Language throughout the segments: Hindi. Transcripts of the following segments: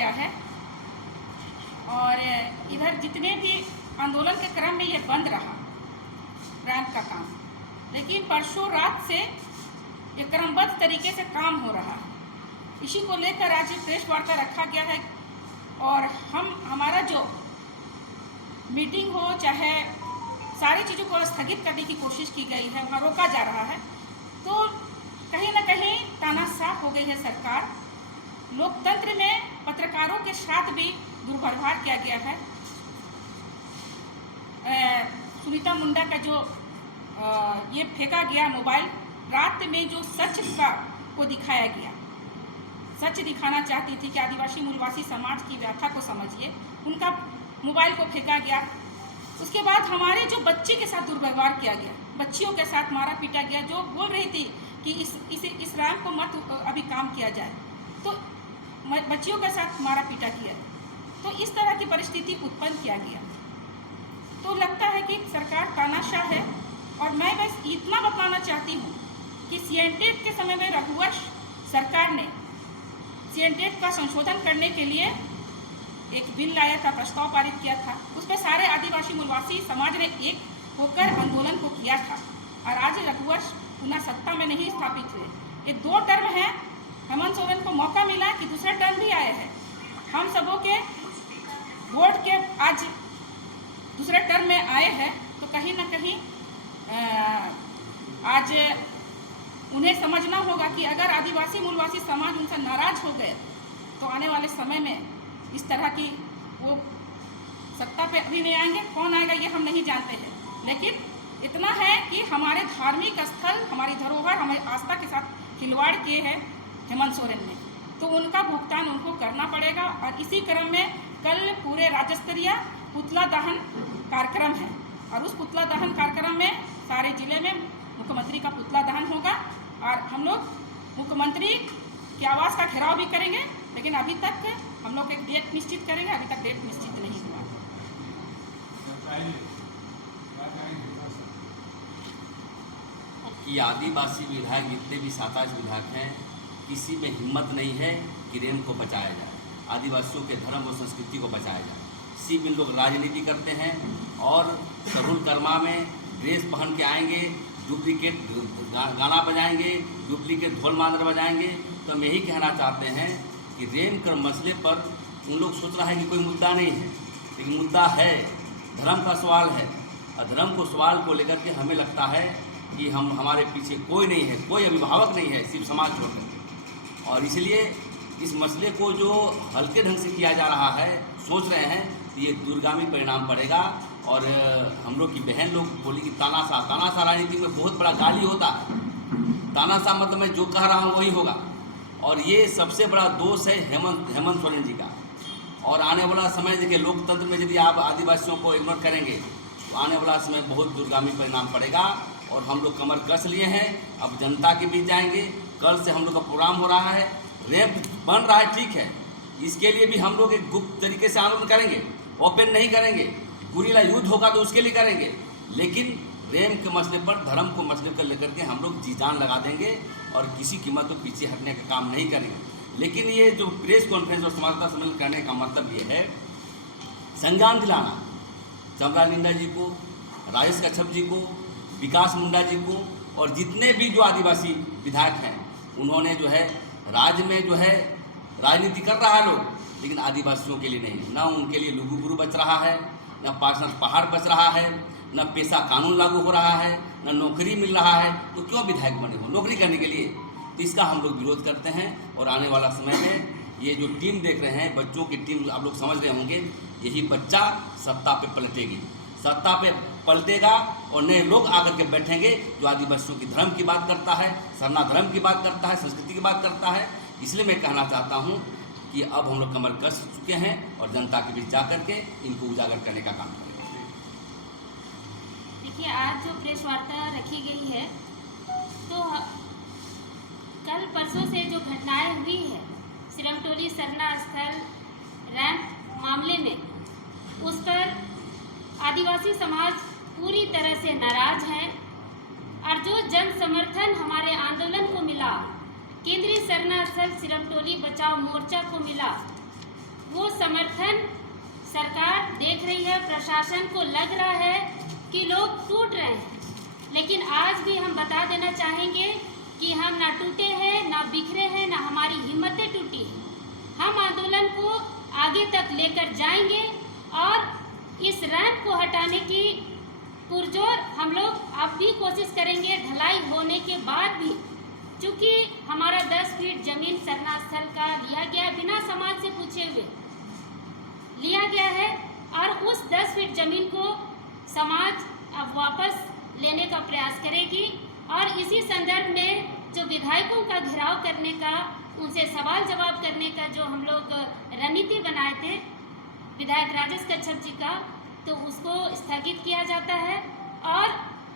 गया है और इधर जितने भी आंदोलन के क्रम में ये बंद रहा रैंप का काम, लेकिन परसों रात से ये क्रमबद्ध तरीके से काम हो रहा है। इसी को लेकर आज प्रेस वार्ता रखा गया है और हमारा जो मीटिंग हो चाहे सारी चीज़ों को स्थगित करने की कोशिश की गई है, वहाँ रोका जा रहा है। तो कहीं ना कहीं तानाशाह हो गई है सरकार। लोकतंत्र में पत्रकारों के साथ भी दुर्व्यवहार किया गया है। सुनीता मुंडा का जो ये फेंका गया मोबाइल, रात में जो सच को दिखाया गया, सच दिखाना चाहती थी कि आदिवासी मूलवासी समाज की व्यथा को समझिए, उनका मोबाइल को फेंका गया। उसके बाद हमारे जो बच्ची के साथ दुर्व्यवहार किया गया, बच्चियों के साथ मारा पीटा गया, जो बोल रही थी कि इस रैंप को मत अभी काम किया जाए, तो बच्चियों के साथ मारा पीटा किया। तो इस तरह की परिस्थिति उत्पन्न किया गया। तो लगता है कि सरकार तानाशाह है। और मैं बस इतना बताना चाहती हूँ कि सीएनटेट के समय में रघुवंश सरकार ने सीएनटेट का संशोधन करने के लिए एक बिल लाया था, प्रस्ताव पारित किया था। उस पर सारे आदिवासी मूलवासी समाज ने एक होकर आंदोलन को किया था और आज रघुवंश पुनः सत्ता में नहीं स्थापित हुए। ये 2 टर्म है, हेमंत सोरेन को मौका मिला कि दूसरा टर्म भी आए हैं। हम सबों के वोट के आज दूसरे टर्म में आए हैं, तो कहीं ना कहीं आज उन्हें समझना होगा कि अगर आदिवासी मूलवासी समाज उनसे नाराज हो गए तो आने वाले समय में इस तरह की वो सत्ता पे अभी नहीं आएंगे। कौन आएगा ये हम नहीं जानते हैं, लेकिन इतना है कि हमारे धार्मिक स्थल, हमारी धरोहर, हमारी आस्था के साथ खिलवाड़ किए हैं हेमंत सोरेन ने, तो उनका भुगतान उनको करना पड़ेगा। और इसी क्रम में कल पूरे राज्य स्तरीय पुतला दहन कार्यक्रम है और उस पुतला दहन कार्यक्रम में सारे जिले में मुख्यमंत्री का पुतला दहन होगा और हम लोग मुख्यमंत्री के आवास का घेराव भी करेंगे। लेकिन अभी तक हम लोग एक डेट निश्चित करेंगे, अभी तक डेट निश्चित नहीं हुआ। कि आदिवासी विधायक जितने भी 27 विधायक हैं, किसी में हिम्मत नहीं है कि रेम को बचाया जाए, आदिवासियों के धर्म और संस्कृति को बचाया जाए। सिर्फ इन लोग राजनीति करते हैं और सरुल कर्मा में ड्रेस पहन के आएंगे, डुप्लीकेट गाना बजाएंगे, डुप्लीकेट ढोल मादर बजाएंगे। तो हम यही कहना चाहते हैं कि रेम के मसले पर उन लोग सोच रहा है कि कोई मुद्दा नहीं है, लेकिन मुद्दा है, धर्म का सवाल है। और धर्म को सवाल को लेकर के हमें लगता है कि हमारे पीछे कोई नहीं है, कोई अभिभावक नहीं है, सिर्फ समाज छोड़कर। और इसलिए इस मसले को जो हल्के ढंग से किया जा रहा है, सोच रहे हैं ये दूरगामी परिणाम पड़ेगा। और हम लोग की बहन लोग बोली कि तानाशाह राजनीति में बहुत बड़ा गाली होता है। तानाशाह मतलब मैं जो कह रहा हूँ वही होगा। और ये सबसे बड़ा दोष है हेमंत सोरेन जी का। और आने वाला समय देखिए, लोकतंत्र में यदि आप आदिवासियों को इग्नोर करेंगे तो आने वाला समय बहुत दूरगामी परिणाम पड़ेगा। और हम लोग कमर कस लिए हैं, अब जनता के बीच जाएंगे। कल से हम लोग का प्रोग्राम हो रहा है, रैंप बन रहा है, ठीक है, इसके लिए भी हम लोग एक गुप्त तरीके से आंदोलन करेंगे, ओपन नहीं करेंगे। गुरिल्ला युद्ध होगा तो उसके लिए करेंगे, लेकिन रैंप के मसले पर, धर्म को मसले पर लेकर के हम लोग जी जान लगा देंगे और किसी कीमत पर पीछे हटने का काम नहीं करेंगे। लेकिन ये जो प्रेस कॉन्फ्रेंस और संवाददाता सम्मेलन करने का मतलब ये है, संज्ञान दिलाना चमरा लिंडा जी को, राजेश कच्छप जी को, विकास मुंडा जी को और जितने भी जो आदिवासी विधायक हैं, उन्होंने जो है राज्य में जो है राजनीति कर रहा है लोग, लेकिन आदिवासियों के लिए नहीं। ना उनके लिए लघु गुरु बच रहा है, न पर्सनल पहाड़ बच रहा है, न पेशा कानून लागू हो रहा है, न नौकरी मिल रहा है। तो क्यों विधायक बने हो? नौकरी करने के लिए। तो इसका हम लोग विरोध करते हैं। और आने वाला समय में ये जो टीम देख रहे हैं, बच्चों की टीम, आप लोग समझ रहे होंगे, यही बच्चा सत्ता पे पलटेगी, सत्ता पे पलटेगा और नए लोग आकर के बैठेंगे जो आदिवासियों की धर्म की बात करता है, सरना धर्म की बात करता है, संस्कृति की बात करता है। इसलिए मैं कहना चाहता हूँ कि अब हम लोग कमर कस चुके हैं और जनता के बीच जा करके इनको उजागर करने का काम करेंगे। देखिए, आज जो प्रेस वार्ता रखी गई है, तो कल परसों से जो घटनाएं हुई है सिरमटोली सरना स्थल रैंप मामले में, उस पर आदिवासी समाज पूरी तरह से नाराज है। और जो जन समर्थन हमारे आंदोलन को मिला, केंद्रीय सरना स्थल सिरमटोली बचाओ मोर्चा को मिला, समर्थन सरकार देख रही है, प्रशासन को लग रहा है कि लोग टूट रहे हैं, लेकिन आज भी हम बता देना चाहेंगे कि हम ना टूटे हैं, ना बिखरे हैं, ना हमारी हिम्मतें टूटी हैं। हम आंदोलन को आगे तक लेकर जाएंगे और इस रैंप को हटाने की पुरजोर हम लोग अब भी कोशिश करेंगे। ढलाई होने के बाद भी, चूँकि हमारा 10 फीट जमीन सरना स्थल का लिया गया, बिना समाज से पूछे हुए लिया गया है, और उस 10 फीट जमीन को समाज अब वापस लेने का प्रयास करेगी। और इसी संदर्भ में जो विधायकों का घेराव करने का, उनसे सवाल जवाब करने का जो हम लोग रणनीति बनाए थे विधायक राजेश कच्छप जी का, तो उसको स्थगित किया जाता है। और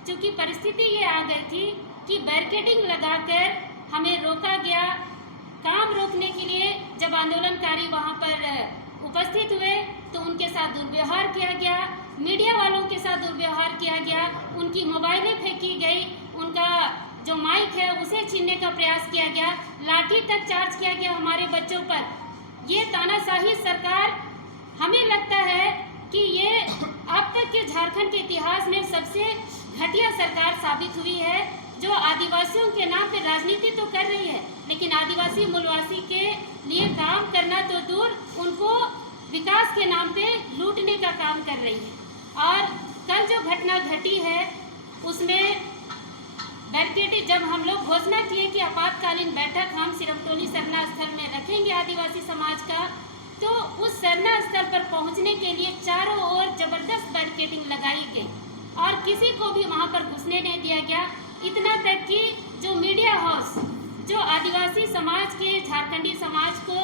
चूँकि परिस्थिति ये आ गई थी कि बैरिकेडिंग लगाकर हमें रोका गया, काम रोकने के लिए जब आंदोलनकारी वहाँ पर उपस्थित हुए तो उनके साथ दुर्व्यवहार किया गया, मीडिया वालों के साथ दुर्व्यवहार किया गया, उनकी मोबाइलें फेंकी गई, उनका जो माइक है उसे छीनने का प्रयास किया गया, लाठी तक चार्ज किया गया हमारे बच्चों पर। ये तानाशाही सरकार, हमें लगता है कि ये अब तक के झारखंड के इतिहास में सबसे घटिया सरकार साबित हुई है, जो आदिवासियों के नाम पे राजनीति तो कर रही है, लेकिन आदिवासी मूलवासी के लिए काम करना तो दूर, उनको विकास के नाम पे लूटने का काम कर रही है। और कल जो घटना घटी है उसमें बैरिकेड, जब हम लोग घोषणा किए कि आपातकालीन बैठक हम सिरमटोली सरना स्थल में रखेंगे आदिवासी समाज का, तो उस सरना स्थल पर पहुंचने के लिए चारों ओर जबरदस्त बैरिकेडिंग लगाई गई और किसी को भी वहां पर घुसने नहीं दिया गया। इतना तक कि जो मीडिया हाउस, जो आदिवासी समाज के, झारखंडी समाज को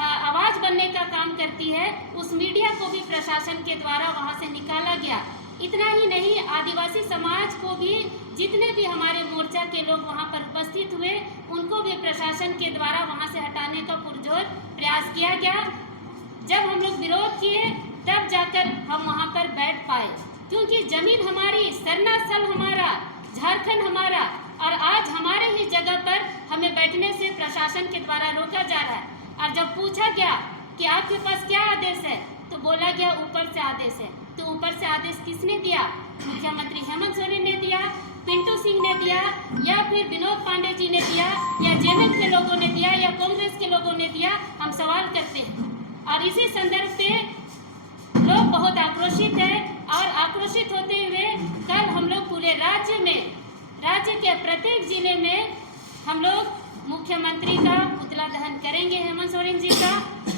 आवाज़ बनने का काम करती है, उस मीडिया को भी प्रशासन के द्वारा वहां से निकाला गया। इतना ही नहीं, आदिवासी समाज को भी, जितने भी हमारे मोर्चा के लोग वहां पर उपस्थित हुए, उनको भी प्रशासन के द्वारा वहां से हटाने का पुरजोर प्रयास किया गया। जब हम लोग विरोध किए तब जाकर हम वहां पर बैठ पाए, क्योंकि जमीन हमारी, सरना स्थल हमारा, झारखंड हमारा, और आज हमारे ही जगह पर हमें बैठने से प्रशासन के द्वारा रोका जा रहा है। और जब पूछा गया कि आपके पास क्या आदेश है, तो बोला गया ऊपर से आदेश है। तो ऊपर से आदेश किसने दिया? मुख्यमंत्री हेमंत सोरेन ने दिया, पिंटू सिंह ने दिया, या फिर विनोद पांडे जी ने दिया, या जेएमएम के लोगों ने दिया, या कांग्रेस के लोगों ने दिया? हम सवाल करते हैं। और इसी संदर्भ पे लोग बहुत आक्रोशित हैं, और आक्रोशित होते हुए कल हम लोग पूरे राज्य में, राज्य के प्रत्येक जिले में हम लोग मुख्यमंत्री का पुतला दहन करेंगे, हेमंत सोरेन जी का।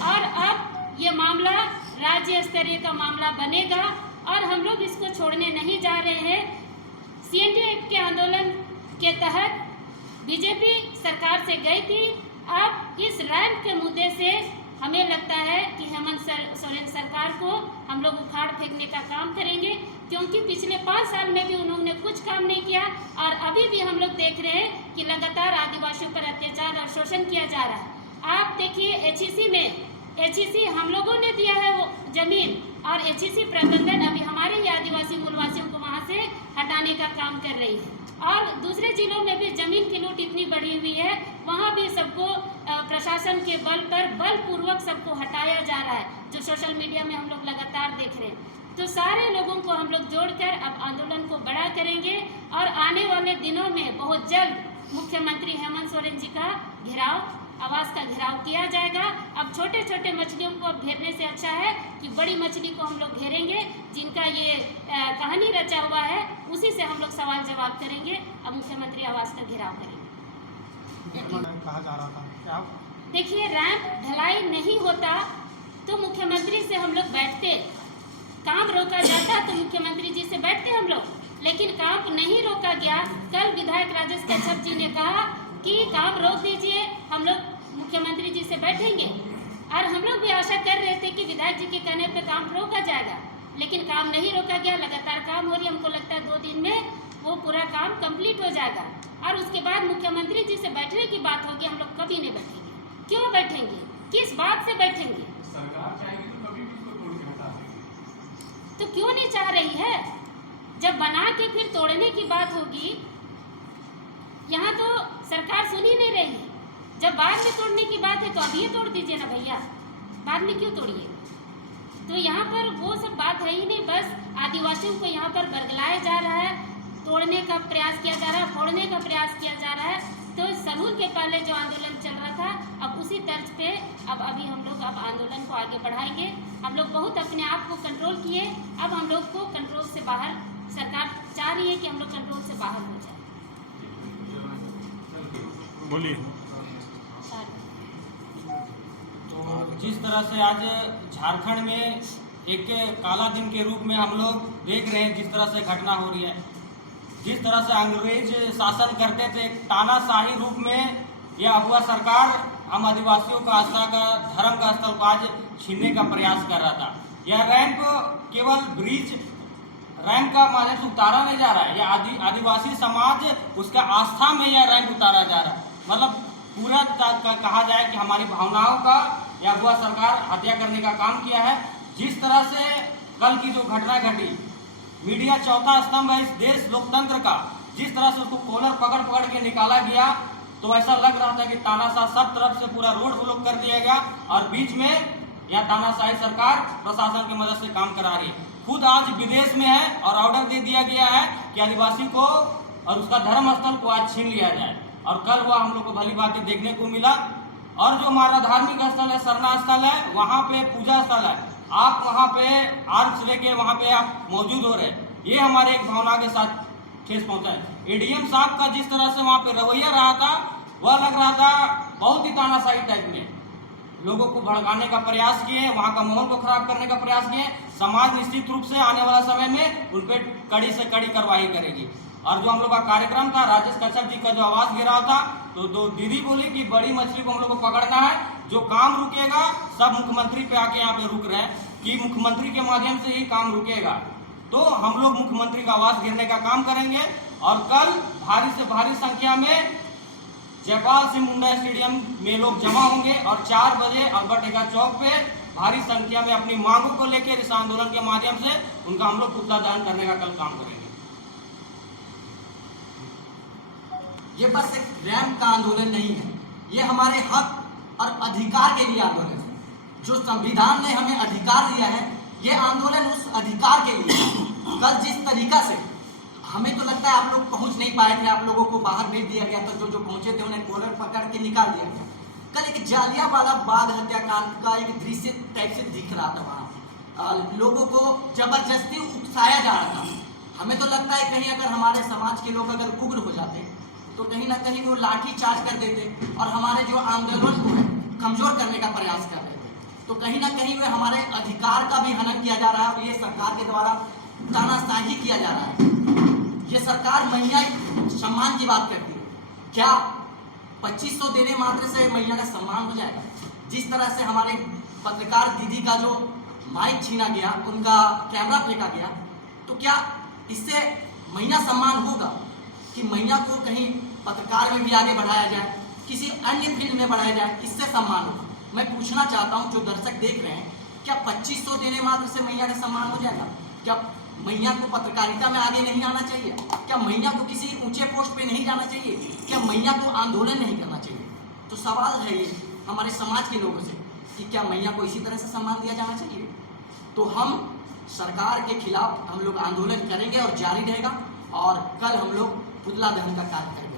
और अब ये मामला राज्य स्तरीय का मामला बनेगा और हम लोग इसको छोड़ने नहीं जा रहे हैं। सीएनटी के आंदोलन के तहत बीजेपी सरकार से गई थी, अब इस रैंप के मुद्दे से हमें लगता है कि हेमंत सोरेन सरकार को हम लोग उखाड़ फेंकने का काम करेंगे, क्योंकि पिछले 5 साल में भी उन्होंने कुछ काम नहीं किया, और अभी भी हम लोग देख रहे हैं कि लगातार आदिवासियों पर अत्याचार और शोषण किया जा रहा है। आप देखिए, एचईसी में, एचईसी हम लोगों ने दिया है वो जमीन, और एचईसी प्रबंधन अभी हमारे ही आदिवासी मूलवासियों को वहाँ से हटाने का काम कर रही है। और दूसरे जिलों में भी जमीन की लूट इतनी बढ़ी हुई है, वहाँ भी सबको प्रशासन के बल पर बलपूर्वक सबको हटाया जा रहा है, जो सोशल मीडिया में हम लोग लगातार देख रहे हैं। तो सारे लोगों को हम लोग जोड़कर अब आंदोलन को बड़ा करेंगे, और आने वाले दिनों में बहुत जल्द मुख्यमंत्री हेमंत सोरेन जी का घेराव, आवास का घेराव किया जाएगा। अब छोटे छोटे मछलियों को अब घेरने से अच्छा है कि बड़ी मछली को हम लोग घेरेंगे, जिनका ये कहानी रचा हुआ है, उसी से हम लोग सवाल जवाब करेंगे। अब मुख्यमंत्री आवास का घेराव करेंगे। कहा जा रहा था क्या? देखिए, रैंप ढलाई नहीं होता तो मुख्यमंत्री से हम लोग बैठते, काम रोका जाता तो मुख्यमंत्री जी से बैठते हम लोग, लेकिन काम नहीं रोका गया। कल विधायक राजेश कच्छप जी ने कहा कि काम रोक दीजिए, हम लोग मुख्यमंत्री जी से बैठेंगे, और हम लोग भी आशा कर रहे थे कि विधायक जी के कहने पे काम रोका जाएगा, लेकिन काम नहीं रोका गया। लगातार काम हो रही है, हमको लगता है 2 दिन में वो पूरा काम कंप्लीट हो जाएगा, और उसके बाद मुख्यमंत्री जी से बैठने की बात होगी। हम लोग कभी नहीं बैठेंगे। क्यों बैठेंगे? किस बात से बैठेंगे? सरकार चाहेगी तो कभी भी इसको तोड़ के हटा देगी। तो क्यों नहीं चाह रही है? जब बना के फिर तोड़ने की बात होगी, यहाँ तो सरकार सुन ही नहीं रही है। जब बाद में तोड़ने की बात है तो अभी तोड़ दीजिए ना भैया। बाद में क्यों तोड़िए? तो यहाँ पर वो सब बात है ही नहीं, बस आदिवासियों को यहाँ पर बरगलाया जा रहा है, तोड़ने का प्रयास किया जा रहा है, फोड़ने का प्रयास किया जा रहा है। तो सहूल के पहले जो आंदोलन चल रहा था, अब उसी तर्ज पे अभी हम लोग आंदोलन को आगे बढ़ाएंगे। हम लोग बहुत अपने आप को कंट्रोल किए, अब हम लोग को कंट्रोल से बाहर, सरकार चाह रही है कि हम लोग कंट्रोल से बाहर हो जाए। बोलिए। तो जिस तरह से आज झारखंड में एक काला दिन के रूप में हम लोग देख रहे हैं, जिस तरह से घटना हो रही है, जिस तरह से अंग्रेज शासन करते थे, तानाशाही रूप में यह अगुआ सरकार हम आदिवासियों का आस्था का, धर्म का स्थल को आज छीनने का प्रयास कर रहा था। यह रैंप केवल ब्रिज रैंप का माध्यम से उतारा नहीं जा रहा है, यह आदिवासी समाज उसका आस्था में यह रैंप उतारा जा रहा है। मतलब पूरा कहा जाए कि हमारी भावनाओं का यह अगुआ सरकार हत्या करने का काम किया है। जिस तरह से कल की जो घटना घटी, मीडिया चौथा स्तंभ है इस देश लोकतंत्र का, जिस तरह से उसको कॉलर पकड़ पकड़ के निकाला गया, तो ऐसा लग रहा था कि तानाशाह सब तरफ से पूरा रोड ब्लॉक कर दिया गया और बीच में यह तानाशाही सरकार प्रशासन की मदद से काम करा रही है। खुद आज विदेश में है और ऑर्डर दे दिया गया है कि आदिवासी को और उसका धर्म स्थल को आज छीन लिया जाए। और कल वह हम लोग को भली बातें देखने को मिला। और जो हमारा धार्मिक स्थल है, सरना स्थल है, वहाँ पे पूजा स्थल है, आप वहाँ पे आर्म्स लेके वहाँ पे आप मौजूद हो रहे, ये हमारे एक भावना के साथ ठेस पहुँचा है। एडीएम साहब का जिस तरह से वहाँ पे रवैया रहा था, वह लग रहा था बहुत ही तानाशाही टाइप में, लोगों को भड़काने का प्रयास किए, वहाँ का माहौल को खराब करने का प्रयास किए। समाज निश्चित रूप से आने वाला समय में उन पर कड़ी से कड़ी कार्रवाई करेगी। और जो हम लोग का कार्यक्रम था, राजेश कश्यप जी का जो आवाज गिरा था, तो दो दीदी बोली कि बड़ी मछली को हम लोग को पकड़ना है, जो काम रुकेगा सब मुख्यमंत्री पे आके यहाँ पे रुक रहे हैं कि मुख्यमंत्री के माध्यम से ही काम रुकेगा। तो हम लोग मुख्यमंत्री का आवाज गिरने का काम करेंगे। और कल भारी से भारी संख्या में जयपाल सिंह मुंडा स्टेडियम में लोग जमा होंगे और 4 बजे अल्बर्ट एक्का चौक पे भारी संख्या में अपनी मांगों को लेकर इस आंदोलन के माध्यम से उनका हम लोग पुतला दहन करने का कल काम करेंगे। ये बस एक रैंप का आंदोलन नहीं है, ये हमारे हक और अधिकार के लिए आंदोलन है। जो संविधान ने हमें अधिकार दिया है, ये आंदोलन उस अधिकार के लिए है। कल जिस तरीका से हमें तो लगता है आप लोग पहुंच नहीं पाए थे, आप लोगों को बाहर भेज दिया गया था, जो पहुंचे थे उन्हें कॉलर पकड़ के निकाल दिया गया। कल एक जालियांवाला बाग हत्याकांड का एक दृश्य टाइप से दिख रहा था, वहाँ लोगों को जबरदस्ती उकसाया जा रहा था। हमें तो लगता है कहीं अगर हमारे समाज के लोग अगर उग्र हो जाते तो कहीं ना कहीं वो लाठी चार्ज कर देते और हमारे जो आंदोलन को है कमजोर करने का प्रयास कर रहे थे। तो कहीं ना कहीं वे हमारे अधिकार का भी हनन किया जा रहा है और ये सरकार के द्वारा तानाशाही किया जा रहा है। ये सरकार महिला सम्मान की बात करती है, क्या 2500 देने मात्र से महिला का सम्मान हो जाएगा? जिस तरह से हमारे पत्रकार दीदी का जो माइक छीना गया, उनका कैमरा फेंका गया, तो क्या इससे महिला सम्मान होगा कि महिला को कहीं पत्रकार में भी आगे बढ़ाया जाए, किसी अन्य फील्ड में बढ़ाया जाए, इससे सम्मान होगा? मैं पूछना चाहता हूं, जो दर्शक देख रहे हैं, क्या 2500 देने मात्र से महिला का सम्मान हो जाएगा? क्या महिला को पत्रकारिता में आगे नहीं आना चाहिए? क्या महिला को किसी ऊंचे पोस्ट पे नहीं जाना चाहिए? क्या महिला को आंदोलन नहीं करना चाहिए? तो सवाल है ये हमारे समाज के लोगों से कि क्या महिला को इसी तरह से सम्मान दिया जाना चाहिए? तो हम सरकार के खिलाफ हम लोग आंदोलन करेंगे और जारी रहेगा। और कल हम लोग पुतला दहन का कार्य करेंगे।